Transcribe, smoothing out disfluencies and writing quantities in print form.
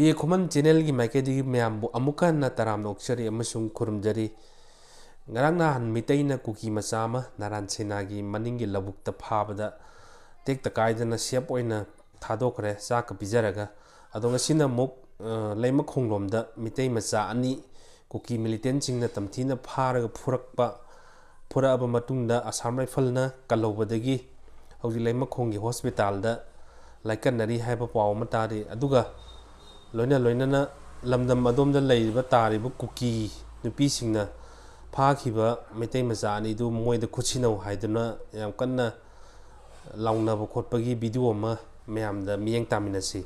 B ꯈꯨꯃꯟ ꯆꯦꯅꯦꯜꯒꯤ ꯃꯥꯏꯀꯩꯗꯒꯤ ꯃꯌꯥꯝꯕꯨ ꯑꯃꯨꯛꯀ ꯍꯟꯅ ꯇꯔꯥꯝꯅ ꯑꯣꯛꯆꯔꯤ ꯑꯃꯁꯨꯡ ꯈꯨꯔꯨꯝꯖꯔꯤ ꯉꯔꯥꯡ ꯅꯍꯥꯟ ꯃꯤꯇꯩꯅ ꯀꯨꯀꯤ ꯃꯆꯥ ꯑꯃ ꯅꯥꯔꯥꯟ ꯁꯦꯅꯥꯒꯤ ꯃꯅꯤꯡꯒꯤ ꯂꯧꯕꯨꯛꯇ ꯐꯥꯕꯗ ꯇꯦꯛꯇ ꯀꯥꯏꯗꯅ ꯁꯦꯞ ꯑꯣꯏꯅ ꯊꯥꯗꯣꯛꯈ꯭ꯔꯦ ꯆꯥꯛꯀ ꯄꯤꯖꯔꯒ ꯑꯗꯣ ꯉꯁꯤꯅ ꯑꯃꯨꯛ ꯂꯩꯃꯈꯣꯡꯂꯣꯝꯗ ꯃꯤꯇꯩ ꯃꯆꯥ ꯑꯅꯤ ꯀꯨꯀꯤ ꯃꯤꯂꯤꯇꯦꯟꯁꯤꯡꯅ ꯇꯝꯊꯤꯅ ꯐꯥꯔꯒ ꯐꯨꯔꯛꯑꯕ ꯃꯇꯨꯡꯗ ꯑꯁꯥꯝ ꯔꯥꯏꯐꯜꯅ ꯀꯜꯍꯧꯕꯗꯒꯤ ꯍꯧꯖꯤꯛ ꯂꯩꯃꯈꯣꯡꯒꯤ ꯍꯣꯁꯄꯤꯇꯥꯜꯗ ꯂꯥꯏꯀꯠꯅꯔꯤ ꯍꯥꯏꯕ ꯄꯥꯎ ꯑꯃ ꯇꯥꯔꯤ ꯑꯗꯨꯒ ꯂꯣꯏꯅꯅ ꯂꯝꯗꯝ ꯑꯗꯣꯝꯗ ꯂꯩꯔꯤꯕ ꯇꯥꯔꯤꯕ ꯀꯨꯀꯤ ꯅꯨꯄꯤꯁꯤꯡꯅ ꯐꯥꯈꯤꯕ ꯃꯩꯇꯩ ꯃꯆꯥ ꯑꯅꯤꯗꯨ ꯃꯣꯏꯗ ꯈꯨꯠꯁꯤꯟꯅꯧ ꯍꯥꯏꯗꯨꯅ ꯌꯥꯝ ꯀꯟꯅ ꯂꯥꯎꯅꯕ ꯈꯣꯠꯄꯒꯤ ꯚꯤꯗꯤꯑꯣ ꯑꯃ ꯃꯌꯥꯝꯗ ꯃꯤꯠꯌꯦꯡ ꯇꯥꯃꯤꯟꯅꯁꯤ